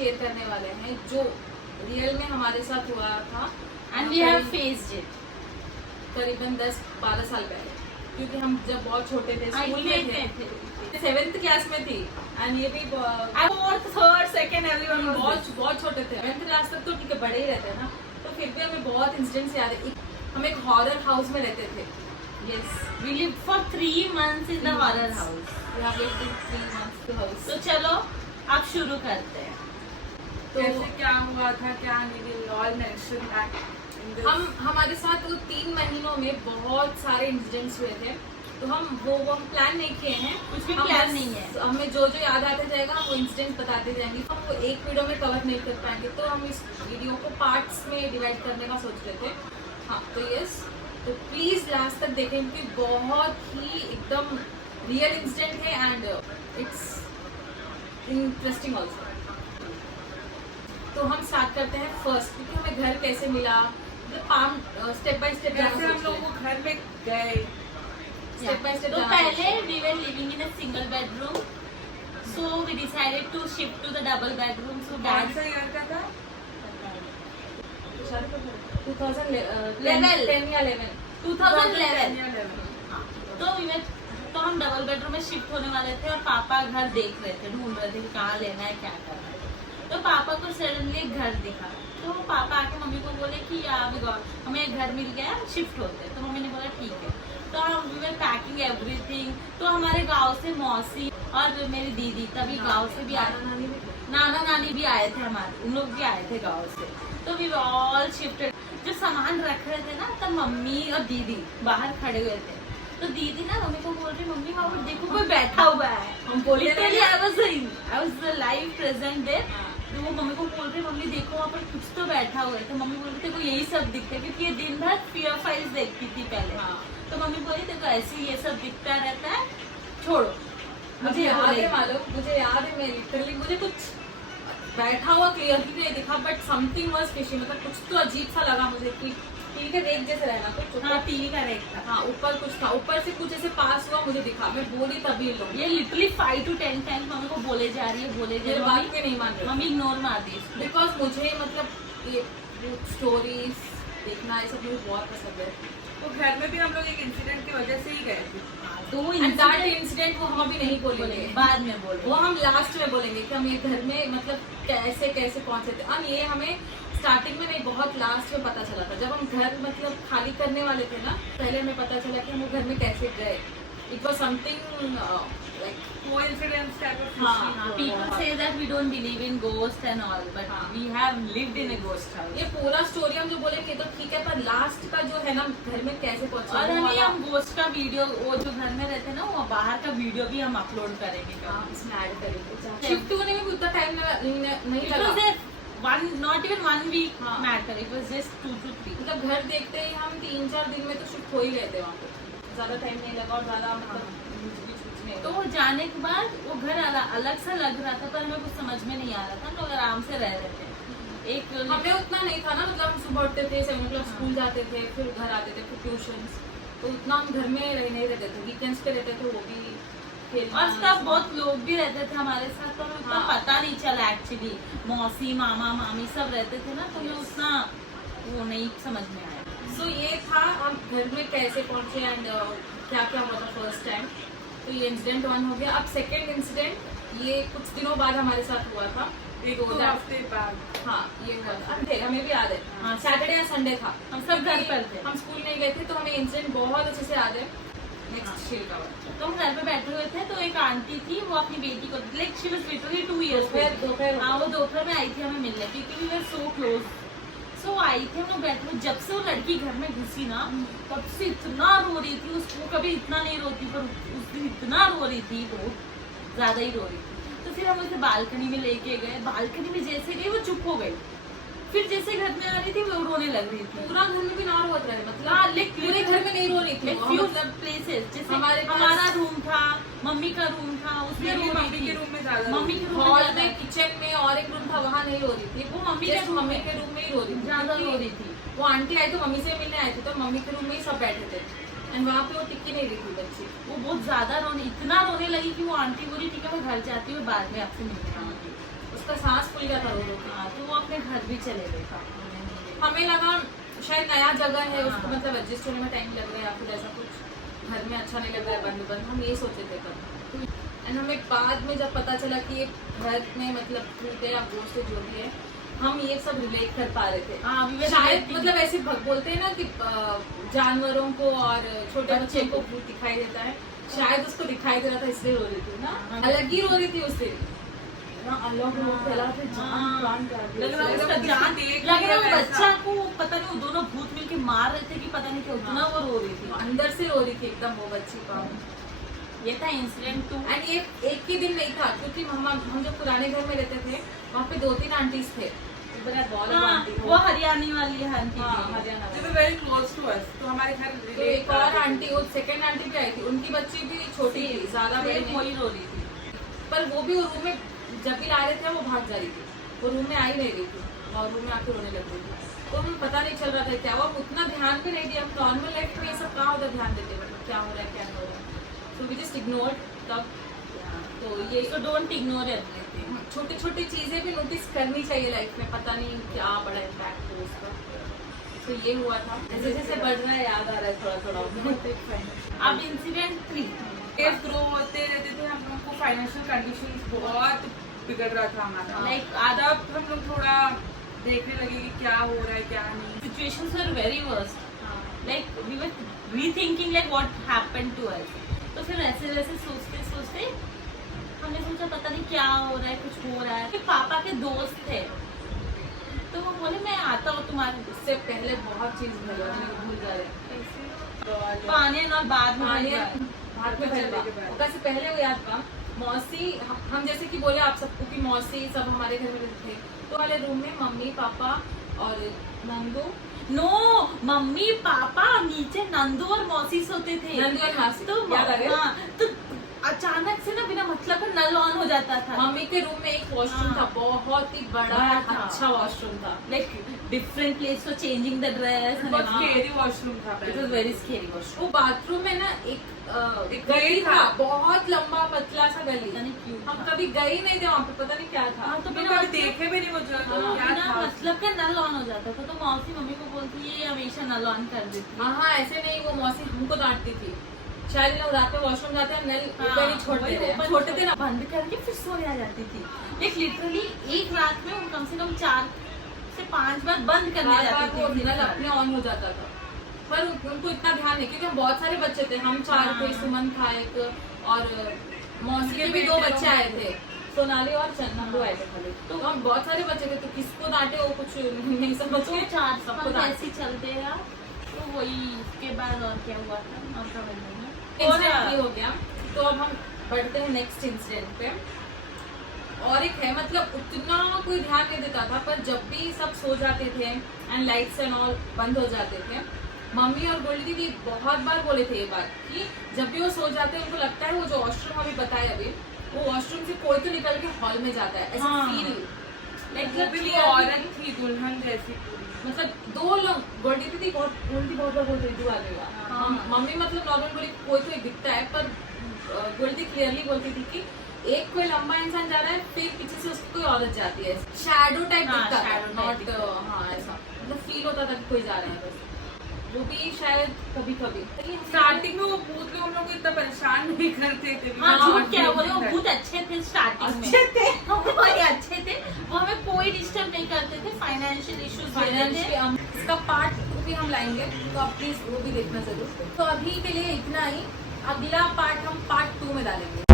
Share करने वाले हैं जो रियल में हमारे साथ हुआ था and we have faced it करीबन 10-12 साल पहले, क्योंकि हम जब बहुत छोटे थे स्कूल में थे, 7th क्लास में थी एंड ये भी फोर्थ थर्ड सेकंड एवरीवन बहुत छोटे थे। 7th क्लास तक तो ठीक है बड़े ही रहते हैं ना, तो फिर भी हमें बहुत इंसिडेंट्स याद है। हम एक हॉरर हाउस में रहते थे। Yes, we lived for 3 months in the horror house. We have lived in 3 months the house. तो चलो अब शुरू करते हैं। तो कैसे क्या हुआ था, क्या नहीं, all mention that in this. हमारे साथ वो 3 महीनों में बहुत सारे इंसिडेंट्स हुए थे, तो हम प्लान नहीं किए हैं, कुछ भी प्लान नहीं है। हमें जो याद आते जाएगा हम वो इंसिडेंट बताते जाएंगे। हम वो एक वीडियो में कवर नहीं कर पाएंगे, तो हम इस वीडियो को पार्ट्स में डिवाइड करने का सोच रहे थे। हाँ तो यस, तो प्लीज लास्ट तक देखें क्योंकि बहुत ही एकदम रियल इंसिडेंट है एंड इट्स इंटरेस्टिंग ऑल्सो। तो हम स्टार्ट करते हैं फर्स्ट, क्योंकि हमें घर कैसे मिला, मतलब स्टेप बाय स्टेप कैसे हम लोग वो घर में गए, स्टेप बाय स्टेप। तो पहले we were living in a single bedroom, so we decided to shift to the double bedroom. So कौन dad सा ईयर का था? 2010 या 11 2011 तो हम डबल बेडरूम में शिफ्ट होने वाले थे और पापा घर देख रहे थे, ढूंढ रहे थे कि कहाँ लेना है, क्या करना है। तो पापा को सडनली एक घर दिखा, तो पापा आके मम्मी को बोले कि हमें एक घर मिल गया, शिफ्ट होते हैं। तो मम्मी ने बोला ठीक है। तो हम वी वर पैकिंग एवरीथिंग। तो हमारे गांव से मौसी और मेरी दीदी तभी गांव से भी आए, नाना नानी भी आए थे हमारे, उन लोग भी आए थे गाँव से। तो वी ऑल शिफ्टेड। जो सामान रख रहे थे ना, तब मम्मी और दीदी बाहर खड़े हुए थे। तो दीदी ना मम्मी को बोल रही, मम्मी वहाँ पर देखो कोई बैठा हुआ है। हम बोले I was live present there. तो वो मम्मी को बोल रही, मम्मी देखो वहाँ पर कुछ तो बैठा हुआ है। तो मम्मी बोल रही थी को यही सब दिखता है, क्योंकि ये दिन भर फियर फाइल्स देखती थी पहले। तो मम्मी बोली देखो ऐसे ये सब दिखता रहता है, छोड़ो। मुझे याद है मालूम, मुझे याद है, मैं लिटरली मुझे कुछ बैठा हुआ क्लियरली नहीं दिखा, बट समथिंग वाज फिशी, मतलब कुछ तो अजीब सा लगा मुझे कि टीवी के रेक जैसे रहना कुछ। हाँ टीवी का रेक था। हाँ ऊपर कुछ था, ऊपर से कुछ ऐसे पास हुआ, मुझे दिखा, मैं बोली तभी लोग ये लिटरली 5 to 10 टाइम्स मम्मी को बोले जा रही है, मेरे बात के नहीं मान रहे। मम्मी इग्नोर मार दी, बिकॉज मुझे मतलब ये स्टोरीज देखना ये सब मुझे बहुत पसंद है। तो घर में भी हम लोग एक इंसिडेंट की वजह से ही गए थे। तो इंसिडेंट वो हम अभी नहीं बोलेंगे, बाद में बोलेंगे, वो हम लास्ट में बोलेंगे कि हम ये घर में मतलब कैसे कैसे पहुंचे थे। और ये हमें स्टार्टिंग में नहीं, बहुत लास्ट में पता चला था, जब हम घर मतलब खाली करने वाले थे ना, पहले हमें पता चला कि हम वो घर में कैसे गए। It was something like coincidence type of. people say that we don't believe in ghost and all, but we have lived in a ghost house. ये पूरा स्टोरी हम जो बोलेंगे तो ठीक है, पर लास्ट का जो है ना घर में कैसे पहुंचे, और हम गोस्ट का वीडियो, वो जो घर में रहते ना, वो बाहर का वीडियो भी हम अपलोड करेंगे, इसमें ऐड करेंगे। शिफ्ट होने में भी उतना टाइम नहीं लगा, not even 1 week matter, it was just 2 to 3। मतलब घर देखते ही हम 3-4 दिन में तो शिफ्ट हो ही गए थे वहाँ पे, ज्यादा टाइम नहीं लगा और ज्यादा मतलब तो जाने के बाद वो घर अलग सा लग रहा था, पर हमें कुछ समझ में नहीं आ रहा था, लोग आराम से रह रहे थे। एक हमें उतना नहीं था ना, मतलब हम सुबह उठते थे, 7 o'clock स्कूल जाते थे, फिर घर आते थे, फिर ट्यूशंस, तो उतना हम घर में नहीं रहते थे। वीकेंड्स पे रहते थे, वो भी खेलना। और तब बहुत लोग भी रहते थे हमारे साथ, तो हमें उतना पता नहीं चला एक्चुअली। मौसी मामा मामी सब रहते थे ना, तो हमें उतना वो नहीं समझ में आया। सो ये था हम घर में कैसे पहुंचे एंड क्या क्या हुआ था फर्स्ट टाइम। तो ये इंसिडेंट 1 हो गया। अब सेकेंड इंसिडेंट ये कुछ दिनों बाद हमारे साथ हुआ था, 1-2 हफ्ते बाद। हाँ ये हुआ था, हमें भी याद है, सैटरडे या संडे था, हम सब घर पर थे, हम स्कूल नहीं गए थे, तो हमें इंसिडेंट बहुत अच्छे से याद है। नेक्स्ट शेयर का तो हम घर पे बैठे हुए थे, तो एक आंटी थी, वो अपनी बेटी को like she was literally 2 years दोपहर। हाँ वो दोपहर में आई थी हमें मिलने, क्योंकि वी वर सो क्लोज। सो आई थी, हम लोग बैठे हुए, जब से वो लड़की घर में घुसी ना, तब से इतना रो रही थी। उसको कभी इतना नहीं रोती, पर उस दिन इतना रो रही थी, बहुत ज्यादा ही रो रही थी। तो फिर हम उसे बालकनी में लेके गए, बालकनी में जैसे गई वो चुप हो गई, फिर जैसे घर में आ रही थी वो रोने लग रही थी। पूरा घर में भी ना रोत रहे, मतलब पूरे घर में नहीं रो रही थी, मतलब प्लेसेस जैसे हमारा रूम था, मम्मी का रूम था, उसमें मम्मी के रूम में ज्यादा, मम्मी के रूम हॉल में, किचन में और एक रूम था, वहाँ नहीं रो रही थी। वो मम्मी के रूम में ही रो रही थी, ज्यादा रो रही थी। वो आंटी आई तो मम्मी से मिलने आए थे, तो मम्मी के रूम में ही सब बैठे थे एंड वहाँ पे वो टिक्की नहीं रही थी बच्ची। वो बहुत ज्यादा इतना रोने लगी कि वो आंटी बोली ठीक है मैं घर जाती हूँ, बाद में आपसे मिलने आऊंगी। उसका सांस फूल गया था रो रो के। हाँ, तो वो अपने घर भी चले गए पापा ने। हमें लगा शायद नया जगह है, उसको मतलब एडजस्ट होने में टाइम लग रहा है या फिर ऐसा कुछ घर में अच्छा नहीं लग रहा है बंद बंद, हम ये सोचे थे तब। एंड हमें बाद में जब पता चला कि ये घर में मतलब भूत है या गोश्त है जो भी है, हम ये सब रिलेट कर पा रहे थे। हाँ, we were शायद relating। मतलब ऐसे बोलते हैं ना कि जानवरों को और छोटे बच्चों को भूत दिखाई देता है, शायद उसको दिखाई दे रहा था इसलिए रो रही थी ना, हाँ। अलग ही रो रही थी उससे ना, अलग रो फैला फिर जान प्राण लग त्याग रहा है दिया। उसका जान, लग रहा है वो बच्चा को पता नहीं वो दोनों भूत मिलके मार रहे थे कि पता नहीं क्या, उतना वो रो रही थी। अंदर से रो रही थी एकदम वो बच्ची का। ये था इंसिडेंट 2। एंड ये एक ही दिन नहीं था, क्योंकि हम जब पुराने घर में रहते थे वहाँ पे 2-3 आंटीज थे, वो हरियाणी वाली आंटी हाँ, थी। हरियाणा They वाली। were very close to us, तो हमारे घर तो एक और आंटी, वो सेकंड आंटी भी आई थी, उनकी बच्ची भी छोटी थी, ज्यादा बड़ी नहीं। वही रो रही थी। पर वो भी वो रूम में जब भी ला रहे थे वो भाग जा रही थी, वो रूम में आई नहीं रही थी और रूम में आके रोने लग रही थी। तो हमें पता नहीं चल रहा था क्या हुआ, उतना ध्यान भी नहीं दिया। हम नॉर्मल लाइफ में ये सब कहाँ उधर ध्यान देते, मतलब क्या हो रहा है क्या नहीं हो रहा है, तो वी जस्ट इग्नोर्ड तब। तो ये सो डोंट इग्नोर एवरीथिंग। छोटी छोटी चीजें भी नोटिस करनी चाहिए लाइफ में, पता नहीं क्या बड़ा इम्पैक्ट हो उसका। तो ये हुआ था, जैसे जैसे बढ़ रहा है याद आ रहा है थोड़ा थोड़ा। अब इंसिडेंट 3। डेज ग्रो होते रहते थे, हम लोगों को फाइनेंशियल कंडीशंस बहुत बिगड़ रहा था हमारा। Like, तब हम लोग थोड़ा देखने लगे कि क्या हो रहा है क्या नहीं। Situations were very worst. Like we were rethinking like what happened to us. तो फिर ऐसे वैसे सोचते सोचते हमने सोचा पता नहीं क्या हो रहा है, कुछ हो रहा है। पापा के दोस्त थे तो वो बोले मैं आता हूँ तुम्हारे। इससे पहले बहुत चीज भूल जा रहे हैं। पानी और बाद में पानी बन भात में भरवा। कैसे पहले वो याद था, मौसी हम जैसे कि बोले आप सबको कि मौसी सब हमारे घर में रहते थे, तो वाले रूम में मम्मी पापा और नंदू नो, मम्मी पापा नीचे नंदू और मौसी सोते थे। नंदू और मासी, तो याद आ गया? हाँ, तो अचानक से ना बिना मतलब का नल ऑन हो जाता था। मम्मी के रूम में एक वॉशरूम था, बहुत ही बड़ा बड़ा था। अच्छा वॉशरूम था। Like different place for changing the dress. बहुत स्केरी वॉशरूम था। It was very scary washroom. वो बाथरूम में ना एक एक गली गली था, था। बहुत लंबा पतला सा गली। पता नहीं क्यों हम था। कभी गए ही नहीं थे वहाँ पे, पता नहीं क्या था। हाँ, तो तो बिना कभी मतलब- देखे भी नहीं वो जगह, हाँ, क्या बिना था। मतलब का नल ऑन हो जाता था। तो मौसी मम्मी को बोलती ये हमेशा नल ऑन कर देती। हाँ हाँ, ऐसे नहीं, वो मौसी हमको डांटती थी। शायद लोग रात में वॉशरूम जाते हैं, नल ऊपर ही छोड़ते थे, छोड़ते थे ना। बंद करके फिर सोने आ जाती थी। एक लिटरली एक रात में वो कम से कम 4 से 5 बार बंद करने बार बार जाती वो थी। नल अपने ऑन हो जाता था, पर उनको इतना ध्यान नहीं, क्योंकि हम बहुत सारे बच्चे थे, हम 4 थे, सुमन था एक, और मौसी के भी 2 बच्चे आए थे, सोनाली और चंदू आए थे खाली। तो हम बहुत सारे बच्चे थे, तो किसको डांटे वो कुछ नहीं समझ तो के 4 सबको साल डांटे। ऐसे ही चलते रहा। तो वही उसके बाद और क्या हुआ था और समझ नहीं। इंसिडेंट भी हो गया। तो अब हम बढ़ते हैं नेक्स्ट इंसिडेंट पे। और एक है, मतलब उतना कोई ध्यान नहीं देता था, पर जब भी सब सो जाते थे एंड लाइट्स एंड ऑल बंद हो जाते थे, मम्मी और गोल्डी दीदी बहुत बार बोले थे ये बात कि जब भी वो सो जाते हैं उनको लगता है वो जो वॉशरूम अभी बताया अभी, वो वॉशरूम से कोई तो निकल के हॉल में जाता है, ऐसा हाँ। फील मतलब भी वो औरत थी दुल्हन जैसी पूरी। मतलब 2 लोग, गोल्डी दीदी बहुत बार बोल रही थी हाँ। मम्मी मतलब नॉर्मल बोली कोई तो एक दिखता है, पर गोल्डी क्लियरली बोलती थी कि एक कोई लंबा इंसान जा रहा है, फिर पीछे से उसकी कोई औरत जाती है, शैडो टाइप हाँ, दिखता था, shadow type नॉट दिखता था। हाँ ऐसा मतलब फील होता था कि कोई जा रहा है बस, वो भी शायद कभी कभी। स्टार्टिंग में वो भूत लोग हम लोग को इतना परेशान नहीं करते थे। हाँ, हाँ, झूठ क्या बोले, वो बहुत अच्छे थे स्टार्टिंग में। अच्छे थे। वो बहुत अच्छे थे, वो हमें कोई डिस्टर्ब नहीं करते थे। फाइनेंशियल इश्यूज फाइनेंशियल इसका पार्ट भी हम लाएंगे, तो आप प्लीज वो भी देखना जरूर। तो अभी के लिए इतना ही, अगला पार्ट हम पार्ट 2 में डालेंगे।